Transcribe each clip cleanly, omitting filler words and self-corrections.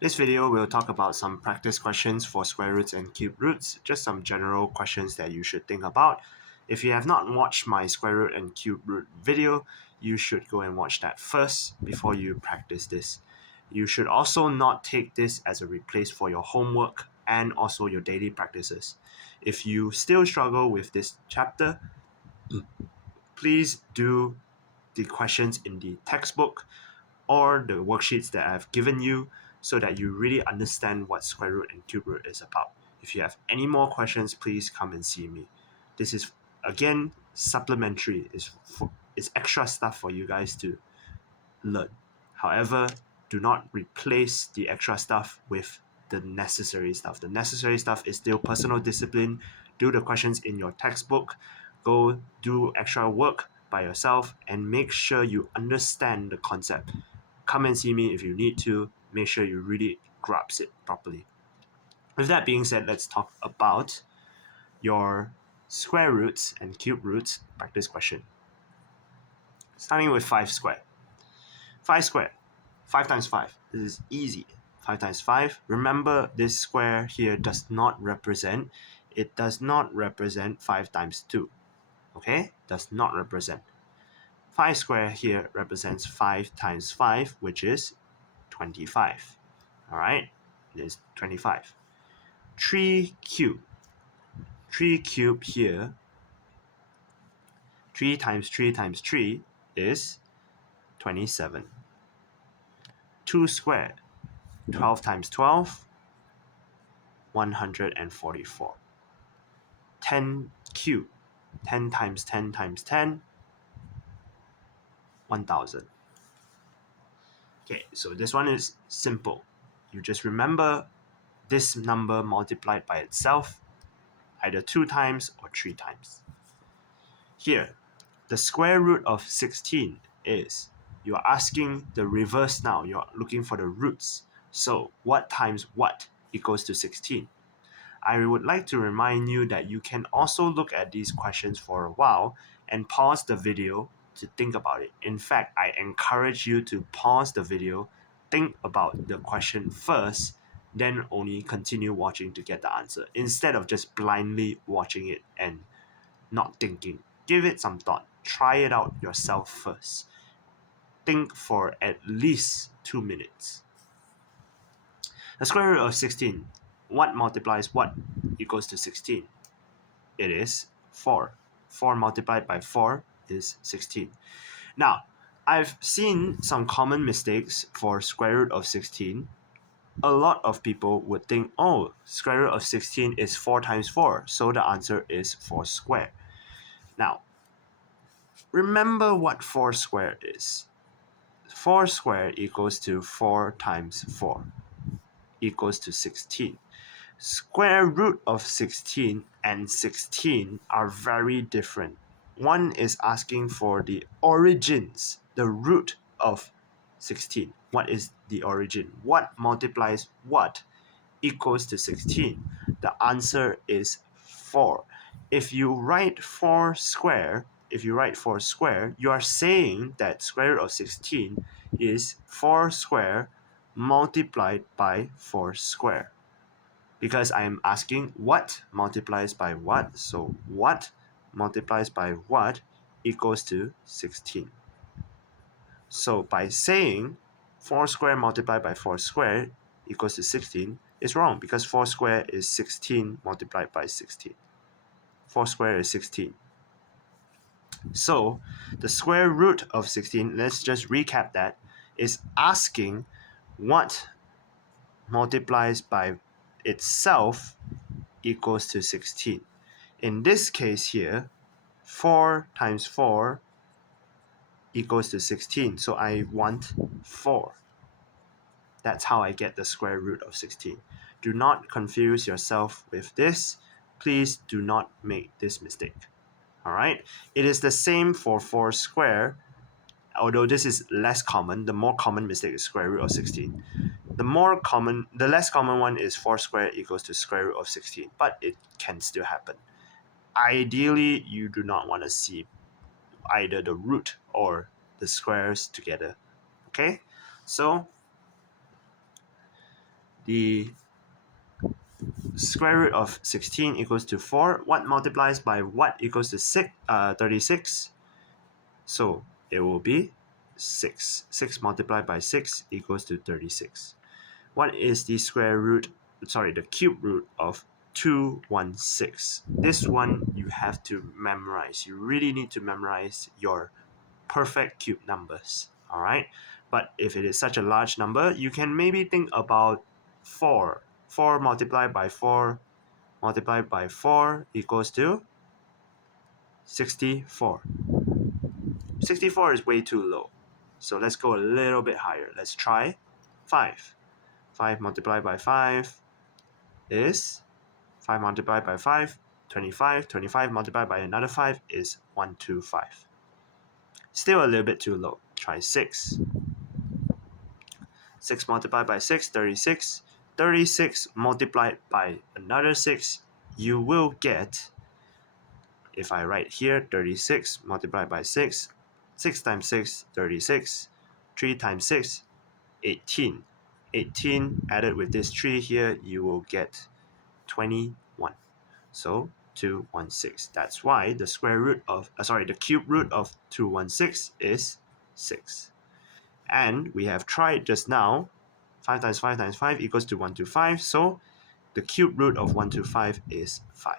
This video will talk about some practice questions for square roots and cube roots, just some general questions that you should think about. If you have not watched my square root and cube root video, you should go and watch that first before you practice this. You should also not take this as a replace for your homework and also your daily practices. If you still struggle with this chapter, please do the questions in the textbook or the worksheets that I've given you so that you really understand what square root and cube root is about. If you have any more questions, please come and see me. This is, again, supplementary. It's extra stuff for you guys to learn. However, do not replace the extra stuff with the necessary stuff. The necessary stuff is still personal discipline. Do the questions in your textbook. Go do extra work by yourself and make sure you understand the concept. Come and see me if you need to. Make sure you really grasp it properly. With that being said, let's talk about your square roots and cube roots practice question. Starting with 5 squared. 5 squared. 5 times 5. This is easy. 5 times 5. Remember, this square here does not represent, it does not represent 5 times 2. Okay? Does not represent. 5 square here represents 5 times 5, which is 25. Alright? It is 25. 3 cube. 3 cube here, 3 times 3 times 3 is 27. 2 squared. 12 times 12, 144. 10 cube. 10 times 10 times 10, 1000. Okay, so this one is simple. You just remember this number multiplied by itself, either 2 times or 3 times. Here, the square root of 16 is, you are asking the reverse now, you're looking for the roots. So what times what equals to 16? I would like to remind you that you can also look at these questions for a while and pause the video to think about it. In fact, I encourage you to pause the video, think about the question first, then only continue watching to get the answer, instead of just blindly watching it and not thinking. Give it some thought. Try it out yourself first. Think for at least 2 minutes. The square root of 16. What multiplies what equals to 16? It is 4. 4 multiplied by 4 is 16. Now, I've seen some common mistakes for square root of 16. A lot of people would think, oh, square root of 16 is 4 times 4, so the answer is 4 squared. Now, remember what 4 squared is. 4 squared equals to 4 times 4 equals to 16. Square root of 16 and 16 are very different. One is asking for the origins, the root of 16. What is the origin? What multiplies what equals to 16? The answer is 4. If you write 4 square, you are saying that square root of 16 is 4 square multiplied by 4 square. Because I am asking what multiplies by what, so what multiplies by what equals to 16. So by saying 4 square multiplied by 4 square equals to 16 is wrong, because 4 square is 16 multiplied by 16. 4 square is 16. So the square root of 16, let's just recap that, is asking what multiplies by itself equals to 16. In this case here, 4 times 4 equals to 16. So I want 4. That's how I get the square root of 16. Do not confuse yourself with this. Please do not make this mistake. Alright? It is the same for 4 square, although this is less common. The more common mistake is square root of 16. The less common one is 4 square equals to square root of 16, but it can still happen. Ideally, you do not want to see either the root or the squares together. Okay? So the square root of 16 equals to 4. What multiplies by what equals to 36? So it will be 6. 6 multiplied by 6 equals to 36. What is the the cube root of 216? This one you have to memorize. You really need to memorize your perfect cube numbers, all right? But if it is such a large number, you can maybe think about 4. 4 multiplied by 4 multiplied by 4 equals to 64. 64 is way too low. So let's go a little bit higher. Let's try 5. 5 multiplied by 5 is 5 multiplied by 5, 25. 25 multiplied by another 5 is 125. Still a little bit too low. Try 6. 6 multiplied by 6, 36. 36 multiplied by another 6, you will get, if I write here, 36 multiplied by 6, 6 times 6, 36, 3 times 6, 18. 18 added with this 3 here, you will get 21. So 216. That's why the the cube root of 216 is 6. And we have tried just now, 5 times 5 times 5 equals to 125. So the cube root of 125 is 5.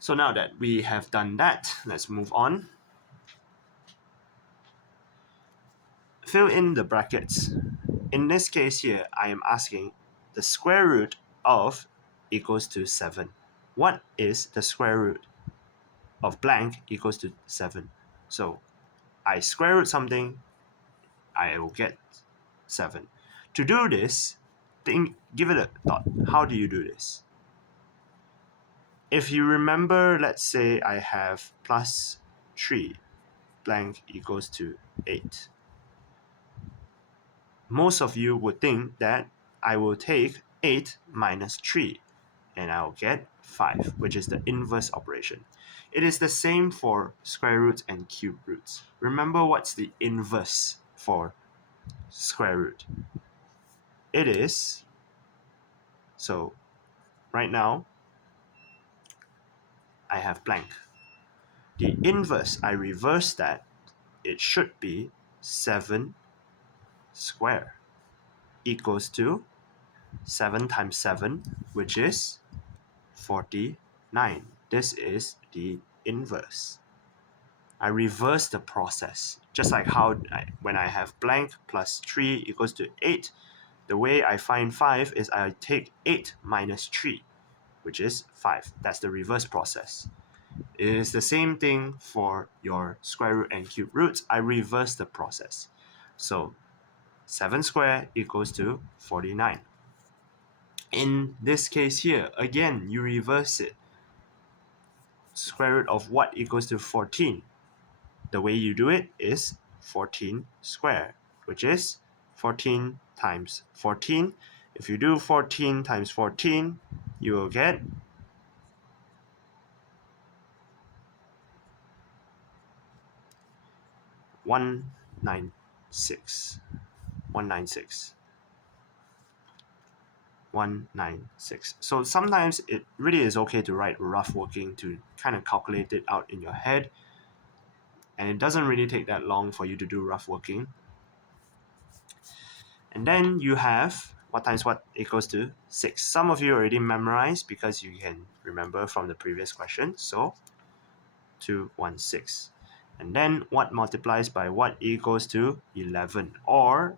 So now that we have done that, let's move on. Fill in the brackets. In this case here, I am asking the square root of equals to 7. What is the square root of blank equals to 7? So I square root something, I will get 7. To do this, give it a thought. How do you do this? If you remember, let's say I have plus 3 blank equals to 8. Most of you would think that I will take 8 minus 3 and I'll get 5, which is the inverse operation. It is the same for square roots and cube roots. Remember what's the inverse for square root? It is, so right now, I have blank. The inverse, I reverse that, it should be 7 square equals to 7 times 7, which is 49. This is the inverse. I reverse the process. Just like how when I have blank plus 3 equals to 8, the way I find 5 is I take 8 minus 3, which is 5. That's the reverse process. It is the same thing for your square root and cube roots. I reverse the process. So 7 squared equals to 49. In this case here, again, you reverse it. Square root of what equals to 14? The way you do it is 14 squared, which is 14 times 14. If you do 14 times 14, you will get 196. 196. 196. So sometimes it really is okay to write rough working to kind of calculate it out in your head. And it doesn't really take that long for you to do rough working. And then you have what times what equals to 6. Some of you already memorized because you can remember from the previous question. So 216. And then what multiplies by what equals to 11 or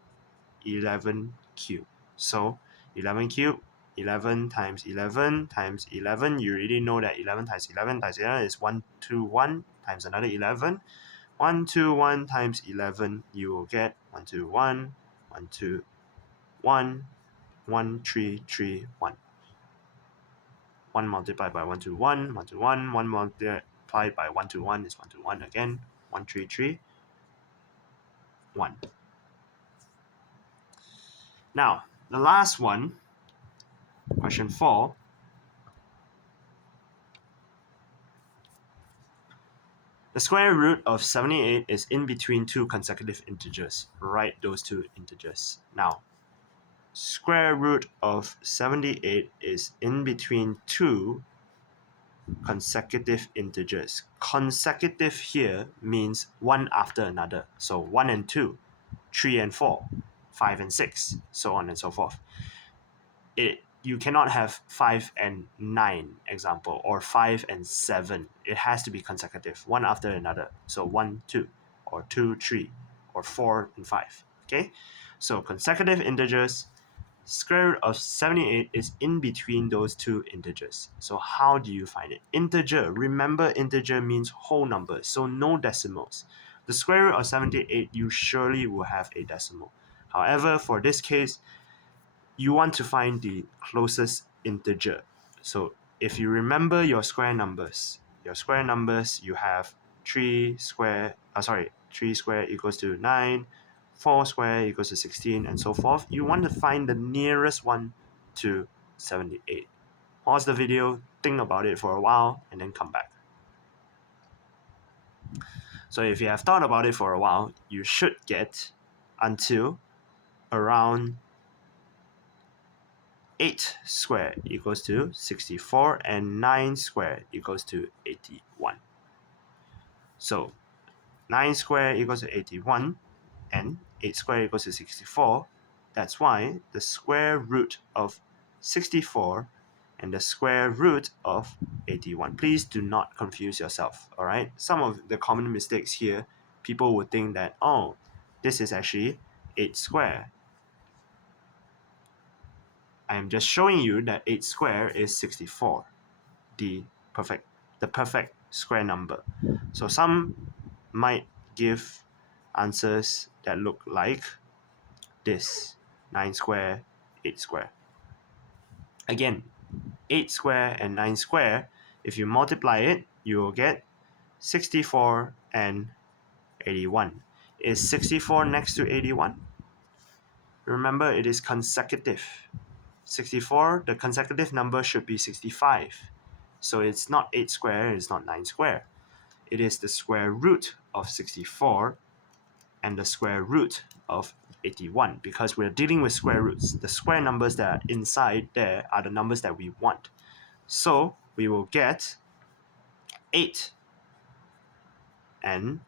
11 cubed. So 11 cubed, 11 times 11 times 11. You already know that 11 times 11 times 11 is 121 times another 11. 121 times 11, you will get 121, 121, 1331. 1 multiplied by 121, 121, 1 multiplied by 121 is 121 again, 1331. Now, the last one, question 4. The square root of 78 is in between two consecutive integers. Write those two integers. Now, square root of 78 is in between two consecutive integers. Consecutive here means one after another. So 1 and 2, 3 and 4, 5 and 6, so on and so forth. You cannot have 5 and 9 example, or 5 and 7. It has to be consecutive, one after another. So 1, 2, or 2, 3, or 4 and 5. Okay, so consecutive integers. Square root of 78 is in between those two integers. So how do you find it? Integer, remember integer means whole numbers, so no decimals. The square root of 78, you surely will have a decimal. However, for this case, you want to find the closest integer. So if you remember your square numbers, you have 3 square equals to 9, 4 square equals to 16, and so forth. You want to find the nearest one to 78. Pause the video, think about it for a while, and then come back. So if you have thought about it for a while, you should get until around 8 squared equals to 64, and 9 squared equals to 81. So 9 squared equals to 81, and 8 squared equals to 64. That's why the square root of 64 and the square root of 81. Please do not confuse yourself, all right? Some of the common mistakes here, people would think that, oh, this is actually 8 squared. I am just showing you that 8 squared is 64, the perfect square number. So some might give answers that look like this: 9 squared, 8 squared. Again, 8 squared and 9 squared, if you multiply it, you will get 64 and 81. Is 64 next to 81? Remember, it is consecutive. 64, the consecutive number should be 65. So it's not 8 squared, it's not 9 squared. It is the square root of 64 and the square root of 81, because we're dealing with square roots. The square numbers that are inside there are the numbers that we want. So we will get 8 and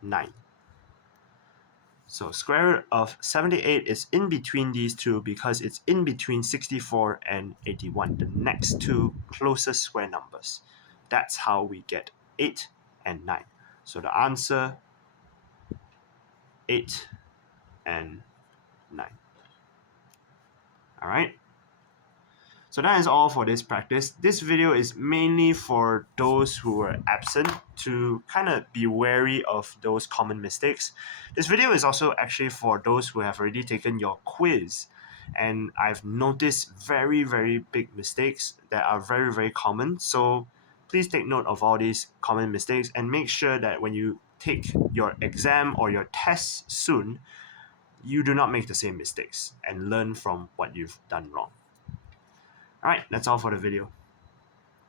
9. So square root of 78 is in between these two because it's in between 64 and 81, the next two closest square numbers. That's how we get 8 and 9. So the answer, 8 and 9. All right. So that is all for this practice. This video is mainly for those who were absent to kind of be wary of those common mistakes. This video is also actually for those who have already taken your quiz. And I've noticed very, very big mistakes that are very, very common. So please take note of all these common mistakes and make sure that when you take your exam or your test soon, you do not make the same mistakes and learn from what you've done wrong. Alright, that's all for the video.